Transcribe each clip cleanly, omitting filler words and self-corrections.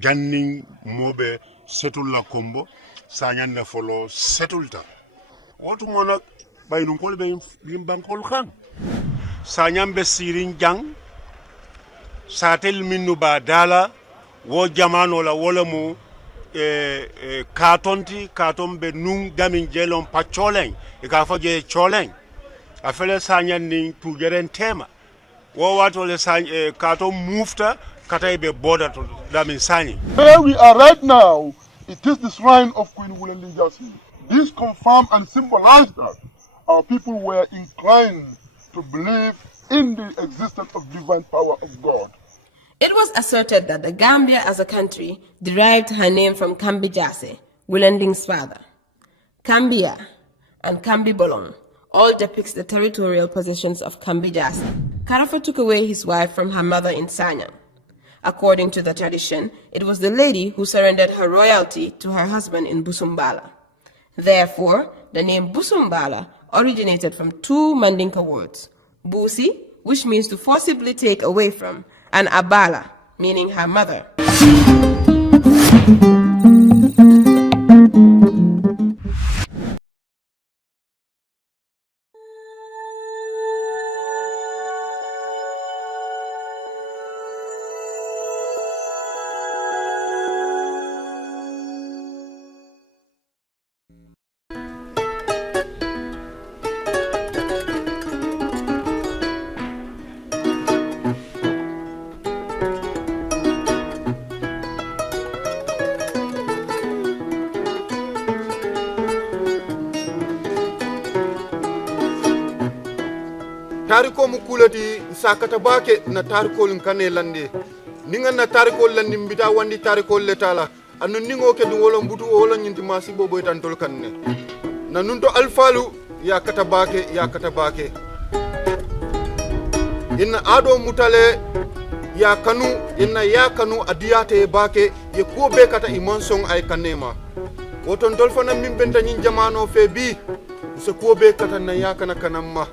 janning mobe settle la Kombo sanyan na follow settleta wotu mona baynun kol be bankol khan sanyan be sirin jang satel minnu ba dala wo jamano la wala mu katon be nun gamin jelon pacholen e ka faje cholen afele sanyan ni pugeren tema wo wato le katon mufta katay be border to damin sani. Where we are right now, it is the shrine of Queen Wulending. This confirmed and symbolized that our people were inclined to believe in the existence of divine power of God. It was asserted that the Gambia as a country derived her name from Kambi Jase, Wulending's father. Kambia and Kambi Bolong all depicts the territorial possessions of Kambi Jase. Karafa took away his wife from her mother in Sanyang. According to the tradition, it was the lady who surrendered her royalty to her husband in Bumbala. Therefore, the name Bumbala originated from two Mandinka words, Busi, which means to forcibly take away from, and Abala, meaning her mother. tariko mu kulati sakata bake na tariko kane lande ninga na tariko lande mbita wandi tariko letala anu ningo ke dum wolo mbutu wolo nyinti masi bobo tan tol kanne na nunto alfalu ya kata bake inna ado mutale ya kanu adiyate bake ye ko be kata imonsong ay kanema woton tol fana min benta nyin jamano fe bi so ko be kata na ya kana kanamma.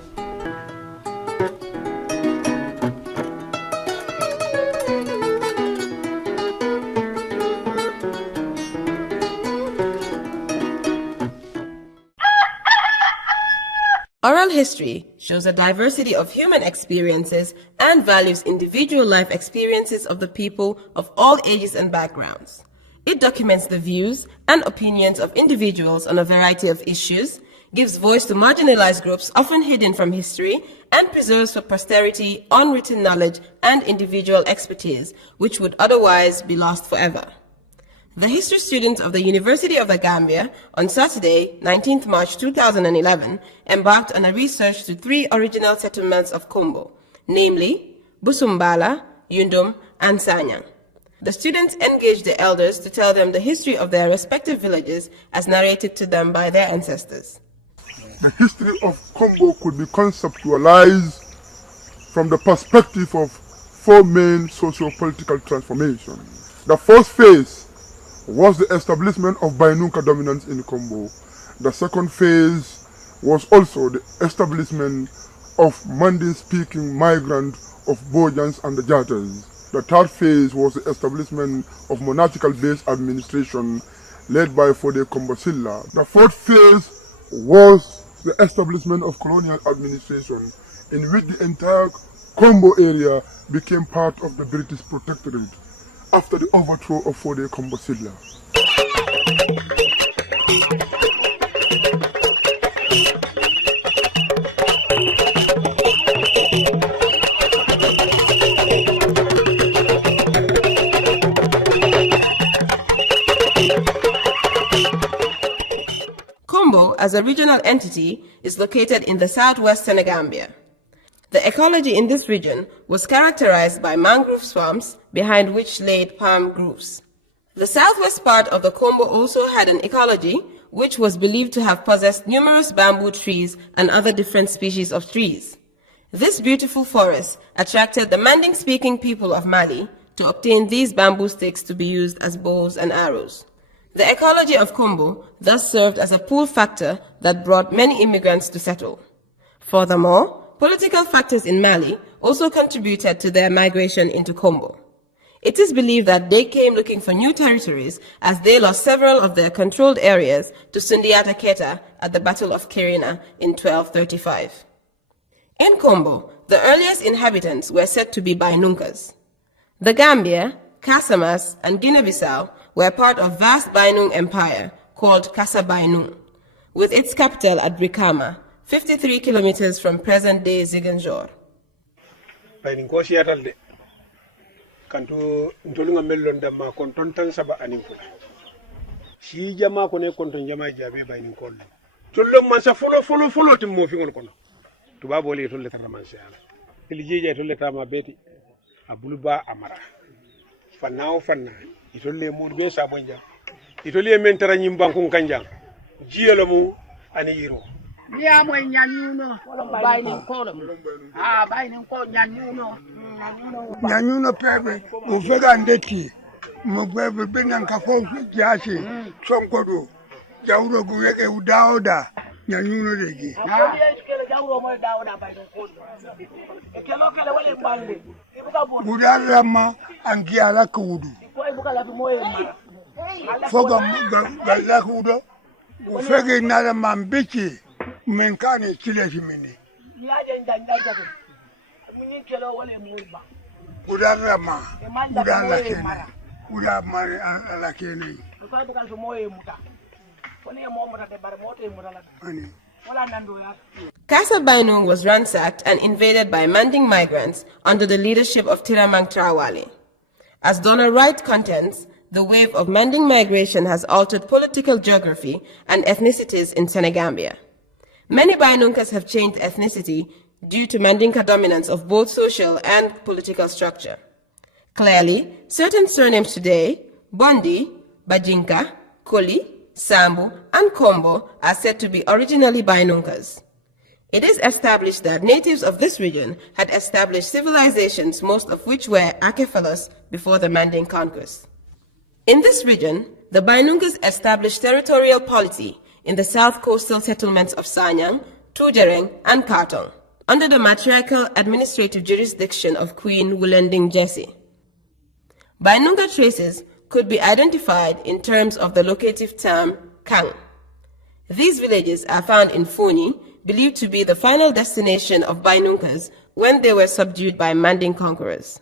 Oral history shows a diversity of human experiences and values individual life experiences of the people of all ages and backgrounds. It documents the views and opinions of individuals on a variety of issues, gives voice to marginalized groups often hidden from history, and preserves for posterity unwritten knowledge and individual expertise, which would otherwise be lost forever. The history students of the University of the Gambia on Saturday, 19th March 2011, embarked on a research to 3 original settlements of Kombo, namely Bumbala, Yundum, and Sanyang. The students engaged the elders to tell them the history of their respective villages as narrated to them by their ancestors. The history of Kombo could be conceptualized from the perspective of 4 main socio-political transformations. The first phase was the establishment of Bainunka dominance in Kombo. The second phase was also the establishment of Manding-speaking migrant of Bojans and the Jatas. The third phase was the establishment of monarchical-based administration led by Fode Kombosilla. The fourth phase was the establishment of colonial administration, in which the entire Kombo area became part of the British protectorate after the overthrow of Fode Kombosilla. Kombo, as a regional entity, is located in the southwest Senegambia. The ecology in this region was characterized by mangrove swamps, behind which laid palm groves. The southwest part of the Kombo also had an ecology which was believed to have possessed numerous bamboo trees and other different species of trees. This beautiful forest attracted the Manding-speaking people of Mali to obtain these bamboo sticks to be used as bows and arrows. The ecology of Kombo thus served as a pull factor that brought many immigrants to settle. Furthermore, political factors in Mali also contributed to their migration into Kombo. It is believed that they came looking for new territories as they lost several of their controlled areas to Sundiata Keita at the Battle of Kirina in 1235. In Kombo, the earliest inhabitants were said to be Bainunkas. The Gambia, Casamas, and Guinea-Bissau were part of vast Bainung Empire called Casa Bainung, with its capital at Brikama, 53 kilometers from present-day Ziguinchor. Kanto ntolunga mellon damma kon ton tan saba anin fula si jama ko ne kon ton jama jabe bayni kollo tollom man sa fulo tim mo fi ngol kono tuba bole tolle tan man sa ala ili jeje tolle tama beti abulba amara fanna itolle mo be sa bonja itolle men tara nyim bankun kanjang jiyelo mu ani yiro Nia mo nyanyuno bayni kolo bayni ko nyanyuno nyanyuno pepe ufega ndeti mugwebe binan kafo kiasi sonkodo jawro guweke udaoda nyanyuno deji jawro mo daoda bayni kolo ekelo kele wale bande budalama angiala kudu ko ibukala moye foga gala kudu ufege nala mambichi menkane kile himini yaje ndanja ko munyin kelo wale mulba budalama budala kene budamare ala kene ko ibukala moye muta woni mo muta de bar moto muta ani wala nando ya Casa Bainung was ransacked and invaded by Manding migrants under the leadership of Tiramang Trawale. As Donna Wright contends, the wave of Manding migration has altered political geography and ethnicities in Senegambia. Many Bainunkas have changed ethnicity due to Mandinka dominance of both social and political structure. Clearly, certain surnames today, Bondi, Bajinka, Koli, Sambu, and Kombo, are said to be originally Bainunkas. It is established that natives of this region had established civilizations, most of which were acephalous before the Manding conquest. In this region, the Bainunkas established territorial polity in the south coastal settlements of Sanyang, Tujereng, and Kartong, under the matriarchal administrative jurisdiction of Queen Wulending Jessie. Bainunga traces could be identified in terms of the locative term Kang. These villages are found in Funi, believed to be the final destination of Bainunkas when they were subdued by Manding conquerors.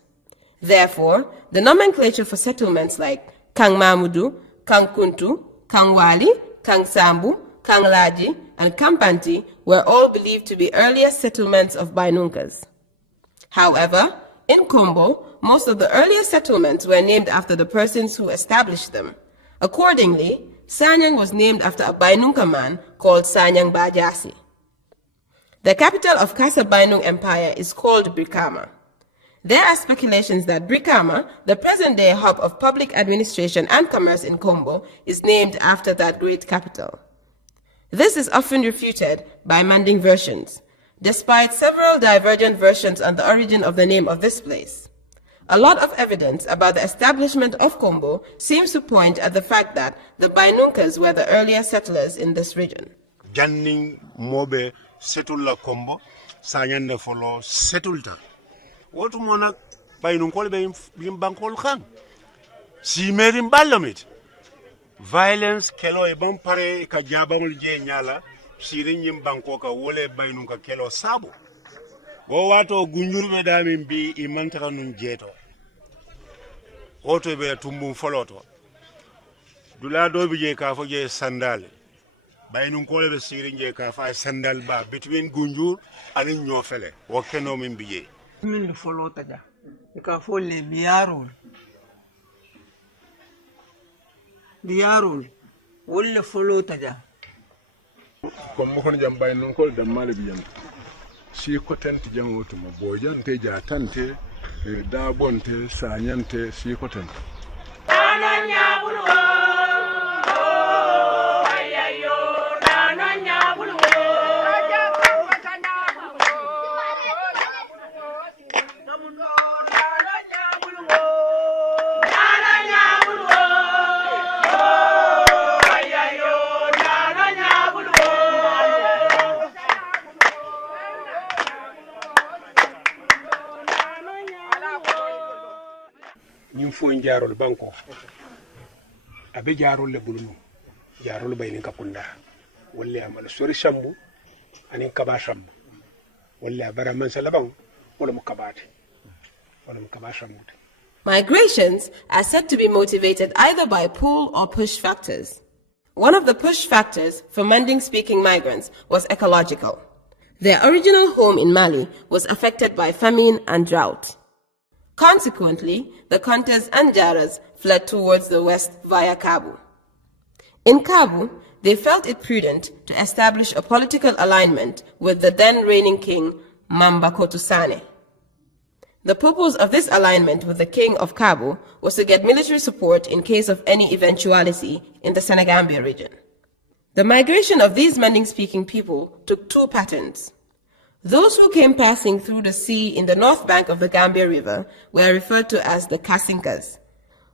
Therefore, the nomenclature for settlements like Kang Mamudu, Kang Kuntu, Kang Wali, Kang Sambu, Kang Laji, and Kampanti were all believed to be earlier settlements of Bainunkas. However, in Kombo, most of the earlier settlements were named after the persons who established them. Accordingly, Sanyang was named after a Bainunka man called Sanyang Bajasi. The capital of Casa Bainung Empire is called Brikama. There are speculations that Brikama, the present-day hub of public administration and commerce in Kombo, is named after that great capital. This is often refuted by Manding versions, despite several divergent versions on the origin of the name of this place. A lot of evidence about the establishment of Kombo seems to point at the fact that the Bainunkas were the earlier settlers in this region. Janning mobe settle la Kombo, sanyande folo settleta. Wotu mona Bainunkol be bankol khan. Si merim balamit. Violence kelo e bon pare ka jabangul je nyala sirin yim banko ka wole Bainunka kelo sabo. Go wato gunjurbe dami bi imantara nun jeto. Oto be tumbum foloto. Dula do bi je ka fo je sandal. Bainunkol be sirin je ka fa sandal ba between gunjur and nyofele. Wo keno min biye. Min folota ja ka fo le biarol wolle folota ja comme mo kono jam bay non ko dam male biyam si ko tenti jango to mo bojante ja tante da bonte sa nyante si ko tenti ana nyabulu ayayo ana nyabulu fo jarol banko abe jarol le bulunu jarol bayni kakunda walle amal sori shambu anin kaba shambu walle bara man salabang wala mukabati wala mukabashamu. Migrations are said to be motivated either by pull or push factors. One of the push factors for Manding-speaking migrants was ecological. Their original home in Mali was affected by famine and drought. Consequently, the Kontes and Jaras fled towards the west via Kabu. In Kabu, they felt it prudent to establish a political alignment with the then reigning king, Mamba Kotusane. The purpose of this alignment with the king of Kabu was to get military support in case of any eventuality in the Senegambia region. The migration of these Manding-speaking people took two patterns. Those who came passing through the sea in the north bank of the Gambia River were referred to as the Kasinkas,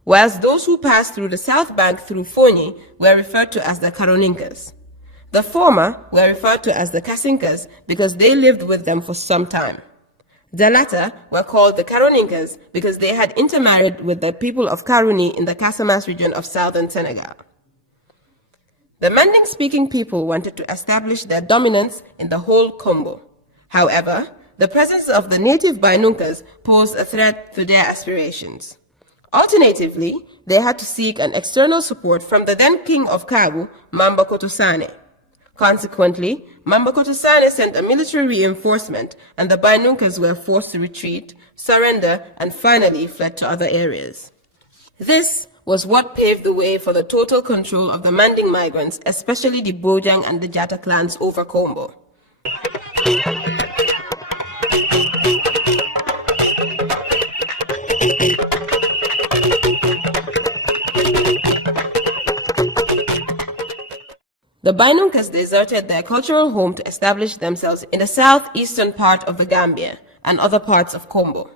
whilst those who passed through the south bank through Fonyi were referred to as the Karoninkas. The former were referred to as the Kasinkas because they lived with them for some time. The latter were called the Karoninkas because they had intermarried with the people of Karuni in the Casamas region of southern Senegal. The Manding-speaking people wanted to establish their dominance in the whole Kombo. However, the presence of the native Bainunkas posed a threat to their aspirations. Alternatively, they had to seek an external support from the then king of Kabu, Mamba Kotusane. Consequently, Mamba Kotusane sent a military reinforcement and the Bainunkas were forced to retreat, surrender, and finally fled to other areas. This was what paved the way for the total control of the Manding migrants, especially the Bojang and the Jata clans over Kombo. The Bainunkas deserted their cultural home to establish themselves in the southeastern part of the Gambia and other parts of Kombo.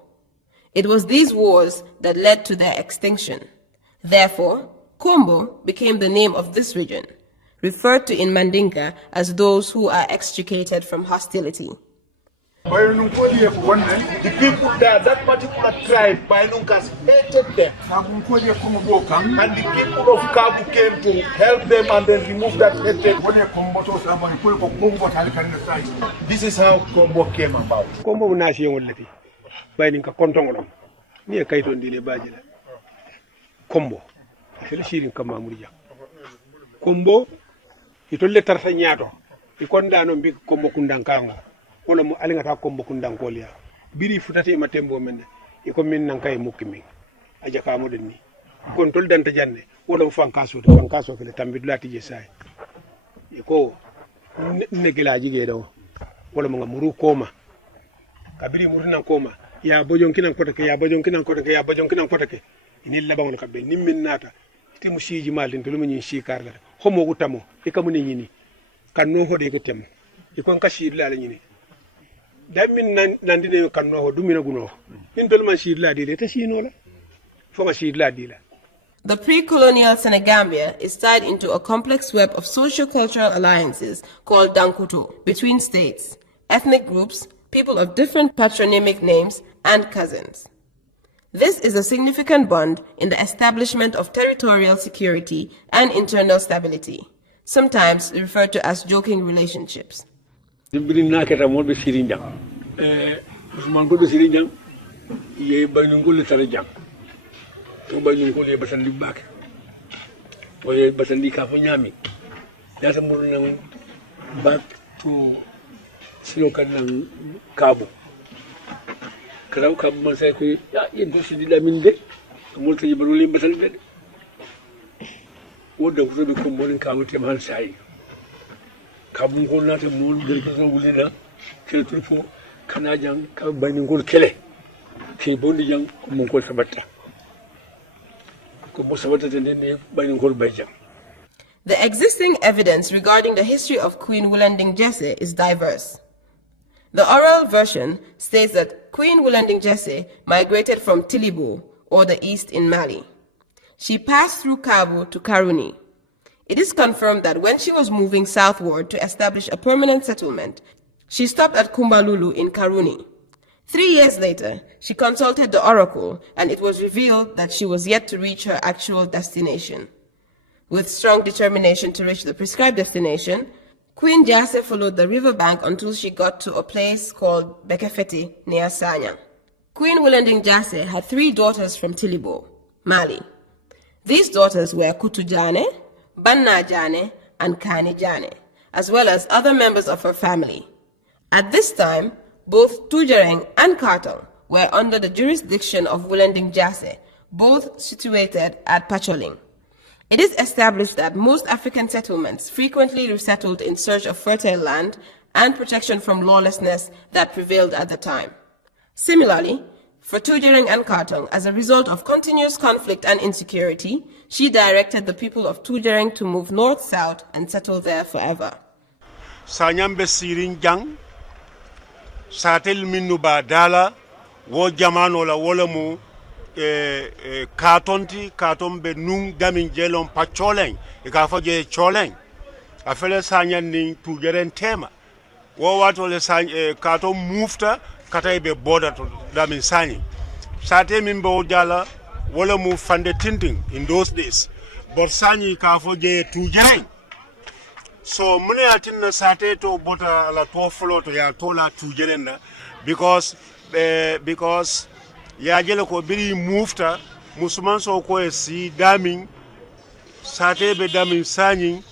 It was these wars that led to their extinction. Therefore, Kombo became the name of this region, referred to in Mandinka as those who are extricated from hostility. The people there, that particular tribe, Bainunkas, hated them. And the people of Kabu came to help them and then remove that hatred. This is how Kombo came about. Kombo unashi yongolati. Baininka kontongolom. Niye kaito ndile bajila. Kombo. Fele shirin kama murija. Kombo itolle tarsa nyato. Ikondano mbi Kombo kundankango. Wala mu alingata Kombo kundankolia. Biri futati matembo mende. Iko min nankai mukimi. Aja kamo denni. Kontol danta janne. Wala mu fankaso fele tambidulati jesai. Iko negela jigedo. Wala mu ngamuru koma. Kabiri murina koma. Ya bojonkinan kotake ya bojonkinan kotake ya bojonkinan kotake. Ini labangol kabbe nimmin nata. Ti mu shiji malin to lumu nyin shi karga. Homo gutamo ikamu nyini. Kanno hode ko tem. Iko kashi la nyini. Damin nandine kanno ho dumina guno. Min dolman shi la dile ta shi nola. Fo shi la dila. The pre-colonial Senegambia is tied into a complex web of socio-cultural alliances called Dankuto between states, ethnic groups, people of different patronymic names, and cousins. This is a significant bond in the establishment of territorial security and internal stability, sometimes referred to as joking relationships. Back to Silokan ng Kabu. Karaw Kabu man sa ko ya yendo si dila minde. Multi baruli basal de. Woda ko be ko molin Kabu te man sai. Kabu ko na te mol de ko wulina. Ke tulfo kana jang ka bani ngol kele. Ke bondi jang ko mon ko sabata. Ko bo sabata de ne bani ngol bayjang. The existing evidence regarding the history of Queen Wulending Jesse is diverse. The oral version states that Queen Wulending Jesse migrated from Tilibo, or the east in Mali. She passed through Kabu to Karuni. It is confirmed that when she was moving southward to establish a permanent settlement, she stopped at Kumbalulu in Karuni. 3 years later, she consulted the oracle, and it was revealed that she was yet to reach her actual destination. With strong determination to reach the prescribed destination, Queen Jase followed the riverbank until she got to a place called Bekefeti near Sanyang. Queen Wulending Jase had 3 daughters from Tilibo, Mali. These daughters were Kutu Jane, Banna Jane, and Kani Jane, as well as other members of her family. At this time, both Tujereng and Kartong were under the jurisdiction of Wulending Jase, both situated at Pacholing. It is established that most African settlements frequently resettled in search of fertile land and protection from lawlessness that prevailed at the time. Similarly, for Tujereng and Kartong, as a result of continuous conflict and insecurity, she directed the people of Tujereng to move north-south and settle there forever. Sanyambe sirin jang satel minnu ba dala wo jamano la wala mu katon be nun damin jelon pacholen e ka faje cholen afele sanyan nin Tujeren tema wo wato le katon mufta kata be border to damin sani sate min bo jala wala mu fande tinting in those days but sani ka faje Tujeren. So mune atinna sate to bota la to follow to ya tola Tujerenda because ya jele ko biri mufta musuman so ko si daming sate be daming sanyi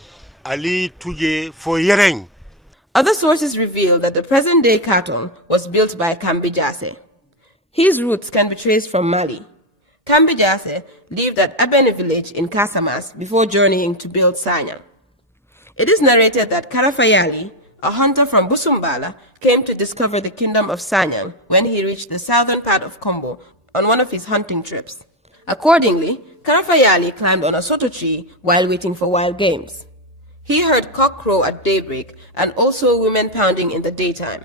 ali tuje for yereng. Other sources reveal that the present-day Kartong was built by Kambi Jase. His roots can be traced from Mali. Kambi Jase lived at Abene village in Casamas before journeying to build Sanyang. It is narrated that Karafayali, a hunter from Bumbala, came to discover the kingdom of Sanyang when he reached the southern part of Kombo on one of his hunting trips. Accordingly, Karafayali climbed on a soto tree while waiting for wild games. He heard cock crow at daybreak and also women pounding in the daytime.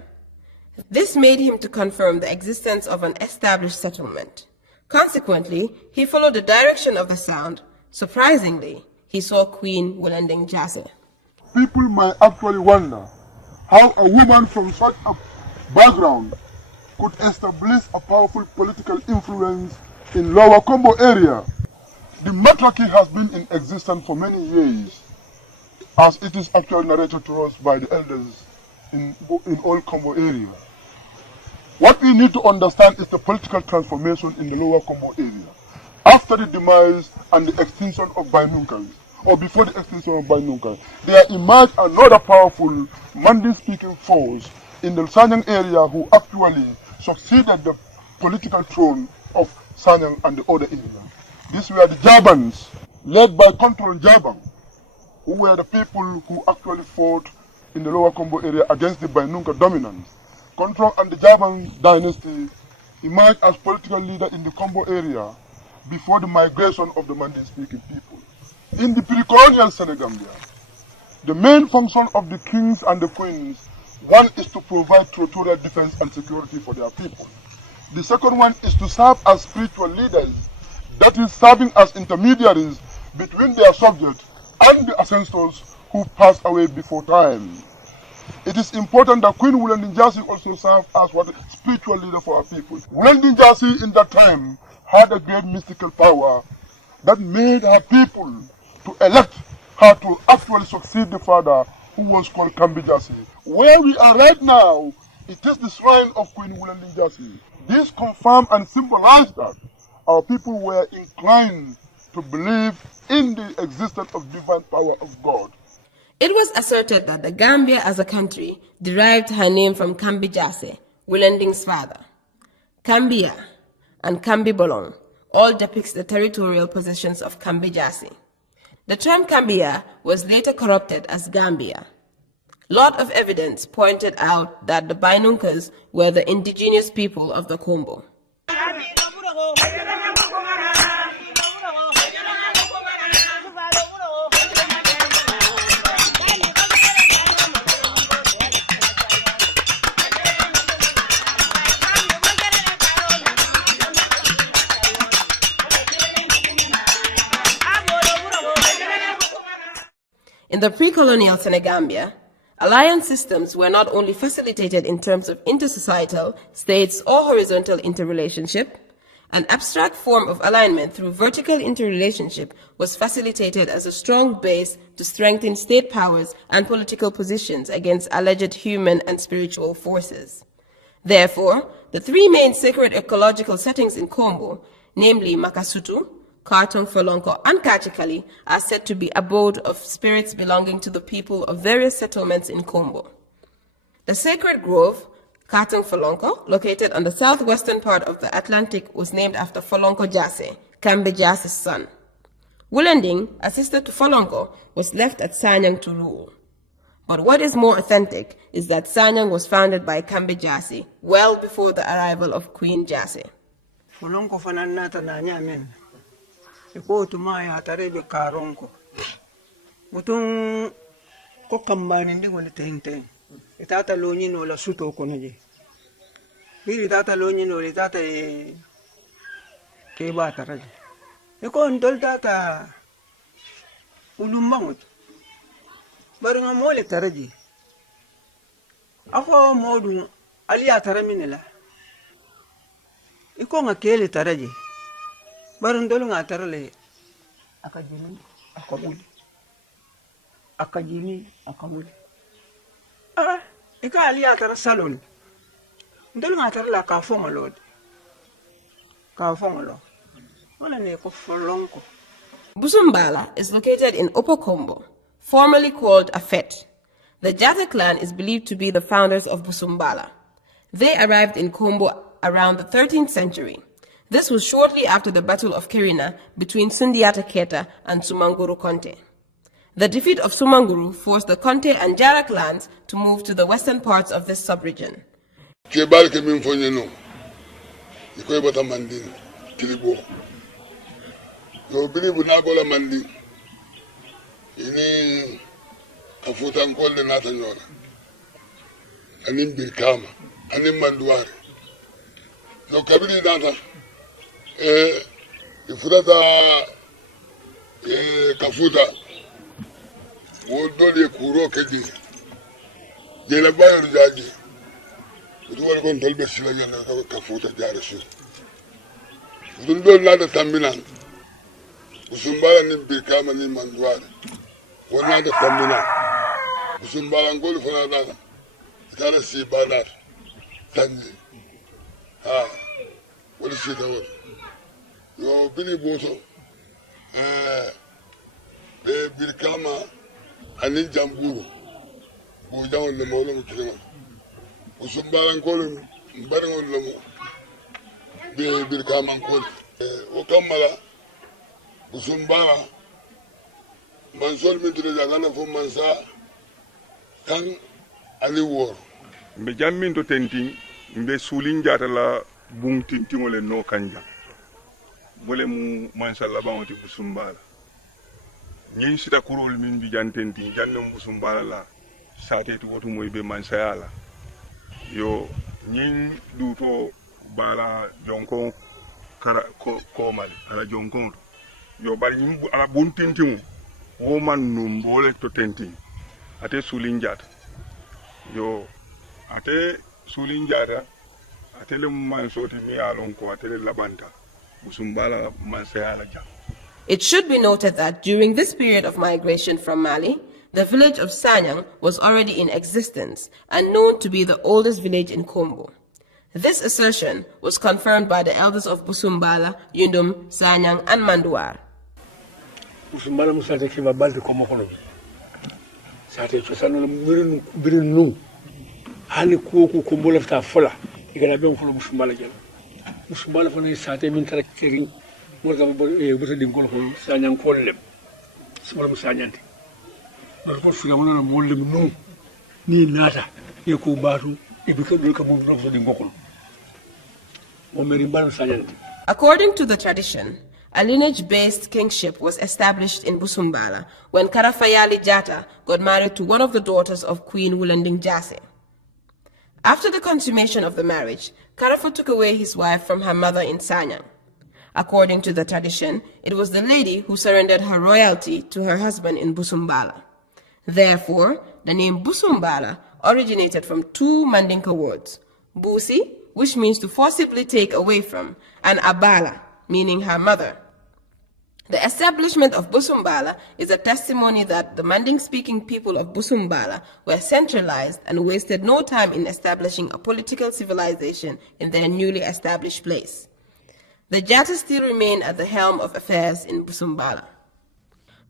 This made him to confirm the existence of an established settlement. Consequently, he followed the direction of the sound. Surprisingly, he saw Queen Wulending Jase. People might actually wonder how a woman from such a background could establish a powerful political influence in Lower Kombo area. The matriarchy has been in existence for many years, as it is actually narrated to us by the elders in Old Kombo area. What we need to understand is the political transformation in the Lower Kombo area. After the demise and the extinction of Bainunkals, or before the extinction of Bainunkal, there emerged another powerful Manding-speaking force in the Sanyang area who actually succeeded the political throne of Sanyang and the other area. These were the Jabans, led by Control Jabang, who were the people who actually fought in the Lower Kombo area against the Bainunka dominance. Control and the Jabang dynasty emerged as political leader in the Kombo area before the migration of the Manding-speaking people. In the pre-colonial Senegambia, the main function of the kings and the queens, one is to provide territorial defense and security for their people. The second one is to serve as spiritual leaders, that is, serving as intermediaries between their subjects and the ancestors who passed away before time. It is important that Queen Wulending Jase also served as what spiritual leader for our people. Wulending Jase in that time had a great mystical power that made her people to elect her to actually succeed the father who was called Kambi Jase. Where we are right now, it is the shrine of Queen Wulending Jase. This confirmed and symbolized that our people were inclined to believe in the existence of divine power of God. It was asserted that the Gambia as a country derived her name from Kambi Jase, Wulending's father. Kambia and Kambi Bolong all depicts the territorial possessions of Kambi Jase. The term Kambia was later corrupted as Gambia. Lot of evidence pointed out that the Bainunkas were the indigenous people of the Kombo. In the pre-colonial Senegambia, Alliance systems were not only facilitated in terms of intersocietal, states, or horizontal interrelationship. An abstract form of alignment through vertical interrelationship was facilitated as a strong base to strengthen state powers and political positions against alleged human and spiritual forces. Therefore, the three main sacred ecological settings in Kombo, namely Makasutu, Kartong Folonko, and Kachikali, are said to be abode of spirits belonging to the people of various settlements in Kombo. The sacred grove, Kartong Folonko, located on the southwestern part of the Atlantic, was named after Folonko Jase, Kambe Jase's son. Wulending, a sister to Folonko, was left at Sanyang to rule. But what is more authentic is that Sanyang was founded by Kambe Jase well before the arrival of Queen Jase. Folonko fananata na nyamen. Iko tumaya tarebe karonko. Mutung ko kambani ndi ngone teng. Itata lonyi no la suto konoje. Biri itata lonyi no itata ke ba taraje. Iko ndol tata ulumbangot. Baranga mole taraje. Ako modu aliya taraminela. Iko ngakele taraje. Barandol nga tarale akajini akamuli. Akajini akamuli. Ika aliya tara salon. Ndol nga tarala ka fongolod. Ka fongolo. Wala ne ko folonko. Busumbala is located in Upper Kombo, formerly called Afet. The Jata clan is believed to be the founders of Busumbala. They arrived in Kombo around the 13th century. This was shortly after the Battle of Kirina between Sundiata Keta and Sumanguru Conte. The defeat of Sumanguru forced the Conte and Jara clans to move to the western parts of this sub-region. Kafuta wodole kuro keji de la bayar jaji duwar kon tolbe sila yana kafuta jare shi dun do la da tambinan usumbala ni birkama ni manduare wona da tambinan usumbala ngol fana da tara si balar tanji wala si dawar yo bini boso be birkama anin jamburu bo jawon le mawlo mutema usumbalan kolum baringol lomo be birkama kol o kamala usumbala mansol mitre jagana fo mansa kan ali wor be jammin to tentin be sulin jata la bung tintingole no kanja bole mu mansalla bawoti usumbala ñi sita kurol min bi jantenti jannam busumbala la satetu wotu moy be mansayala yo ñi duto bala jonko kara ko mal ala jonko yo bari ñi ala bontenti mo wo man no mbole to tenti ate sulinjata yo ate sulinjata ate le man soti mi alon ko ate le labanta busumbala mansayala ja. It should be noted that during this period of migration from Mali, the village of Sanyang was already in existence and known to be the oldest village in Kombo. This assertion was confirmed by the elders of Busumbala, Yundum, Sanyang, and Manduar. Busumbala musate kiba balde komo kono. Sate chosano birinu. Hani kuoku Kombo lefta fola. Igala be kono Busumbala jela. Busumbala fana sate min tara kering. Morga bota dingol ko Sanyang kollem. Sumala musanyante. Dal ko figa mona mollem no ni nata e ko batu e bi ko dul ka mo no dingol. O meri ban sanyante. According to the tradition, a lineage-based kingship was established in Busumbala when Karafayali Jata got married to one of the daughters of Queen Wulending Jase. After the consummation of the marriage, Karafa took away his wife from her mother in Sanyang. According to the tradition, it was the lady who surrendered her royalty to her husband in Busumbala. Therefore, the name Busumbala originated from two Mandinka words, Busi, which means to forcibly take away from, and Abala, meaning her mother. The establishment of Busumbala is a testimony that the Manding-speaking people of Busumbala were centralized and wasted no time in establishing a political civilization in their newly established place. The Jata still remain at the helm of affairs in Busumbala.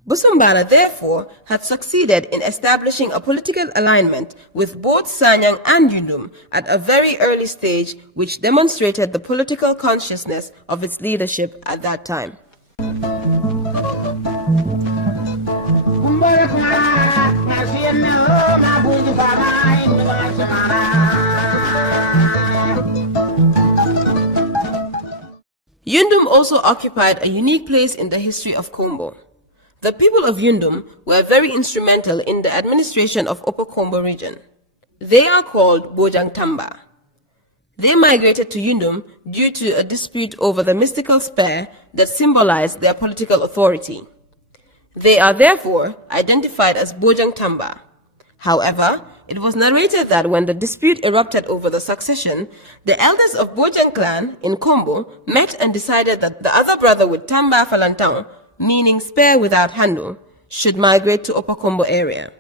Busumbala, therefore, had succeeded in establishing a political alignment with both Sanyang and Yundum at a very early stage, which demonstrated the political consciousness of its leadership at that time. Yundum also occupied a unique place in the history of Kombo. The people of Yundum were very instrumental in the administration of Upper Kombo region. They are called Bojang Tamba. They migrated to Yundum due to a dispute over the mystical spear that symbolized their political authority. They are therefore identified as Bojang Tamba. However, it was narrated that when the dispute erupted over the succession, the elders of Bojang clan in Kombo met and decided that the other brother with Tamba Falantang, meaning spear without handle, should migrate to Upper Kombo area.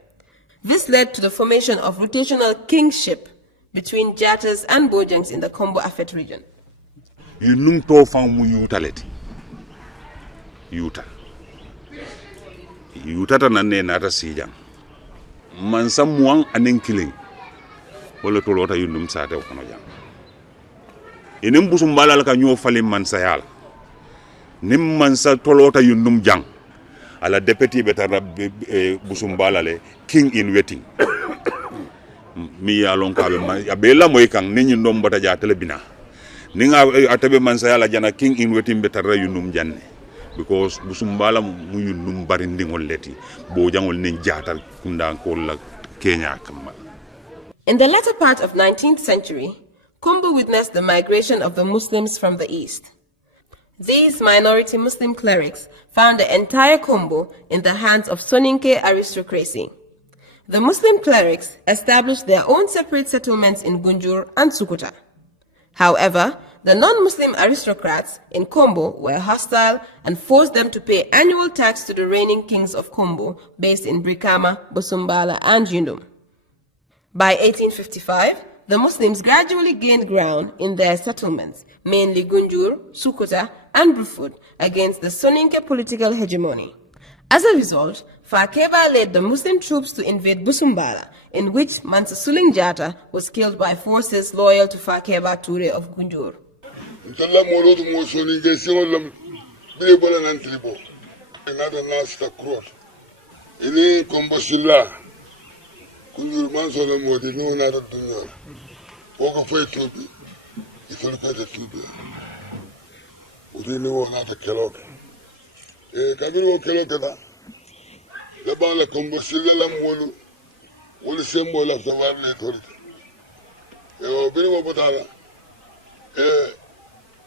This led to the formation of rotational kingship between Jatas and Bojangs in the Kombo Afet region. Yundum to famu yutaleti. Yuta ta nanne nata sijang. Mansa muang anen killing. Wala tolota Yundum sate okono jang. Inem Busumbala la ka nyo fali mansa yala. Nim mansa tolota Yundum jang. Ala deputy betara Busumbala le king in waiting. Mi ya lon ka be abela moy kan ni Yundum bata ja telebina. Ninga atabe mansa yala jana king in waiting betara Yundum janne. Because Busumbala mu Yundum barindingol leti bojangol nin jatar kundankol la Kenya kama. In the latter part of 19th century, Kombo witnessed the migration of the Muslims from the east. These minority Muslim clerics found the entire Kombo in the hands of Soninke aristocracy. The Muslim clerics established their own separate settlements in Gunjur and Sukuta. However, the non-Muslim aristocrats in Kombo were hostile and forced them to pay annual tax to the reigning kings of Kombo based in Brikama, Busumbala, and Yundum. By 1855, the Muslims gradually gained ground in their settlements, mainly Gunjur, Sukuta, and Brufut, against the Soninke political hegemony. As a result, Fakeba led the Muslim troops to invade Busumbala, in which Mansa Suling Jata was killed by forces loyal to Fakeba Ture of Gunjur.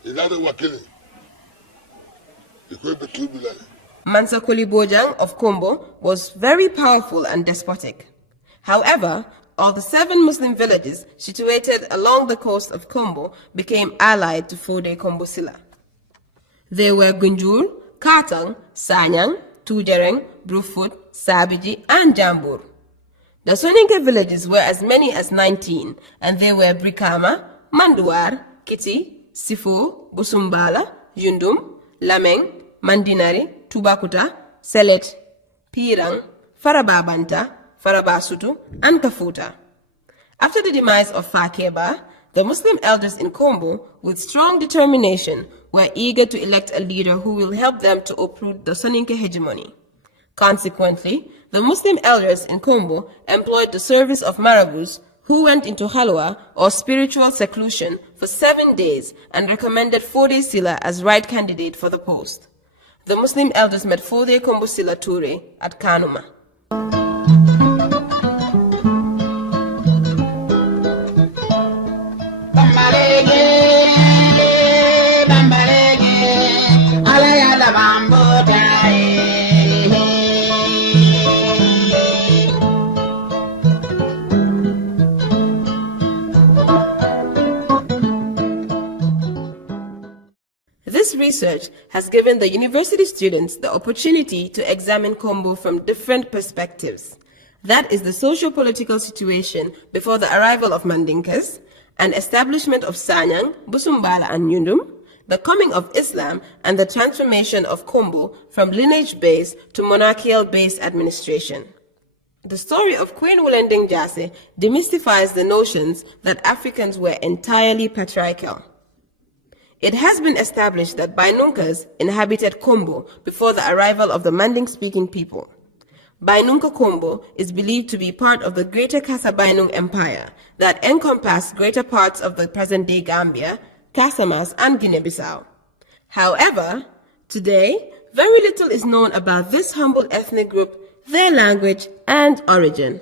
Mansa Koli Bojang of Kombo was very powerful and despotic. However, all the 7 Muslim villages situated along the coast of Kombo became allied to Fode Kombo Silla. They were Gunjur, Katang, Sanyang, Tujereng, Brufut, Sabiji, and Jambur. The Soninke villages were as many as 19, and they were Brikama, Manduar, Kiti, Sifo, Busumbala, Yundum, Lameng, Mandinari, Tubakuta, Selet, Pirang, Farababanta, Farabasutu, and Kafuta. After the demise of Fakeba, the Muslim elders in Kombo, with strong determination, were eager to elect a leader who will help them to uproot the Soninke hegemony. Consequently, the Muslim elders in Kombo employed the service of Marabus, who went into Halwa, or spiritual seclusion, for 7 days and recommended Fode Silla as right candidate for the post. The Muslim elders met Fode Kombo Silla Ture at Kanuma. research has given the university students the opportunity to examine Kombo from different perspectives. That is the socio-political situation before the arrival of Mandinkas, and establishment of Sanyang, Bumbala and Yundum, the coming of Islam, and the transformation of Kombo from lineage-based to monarchical-based administration. The story of Queen Wulending Jase demystifies the notions that Africans were entirely patriarchal. It has been established that Bainunkas inhabited Kombo before the arrival of the Manding-speaking people. Bainunka Kombo is believed to be part of the Greater Kasa Bainung Empire that encompassed greater parts of the present-day Gambia, Casamas, and Guinea-Bissau. However, today, very little is known about this humble ethnic group, their language, and origin.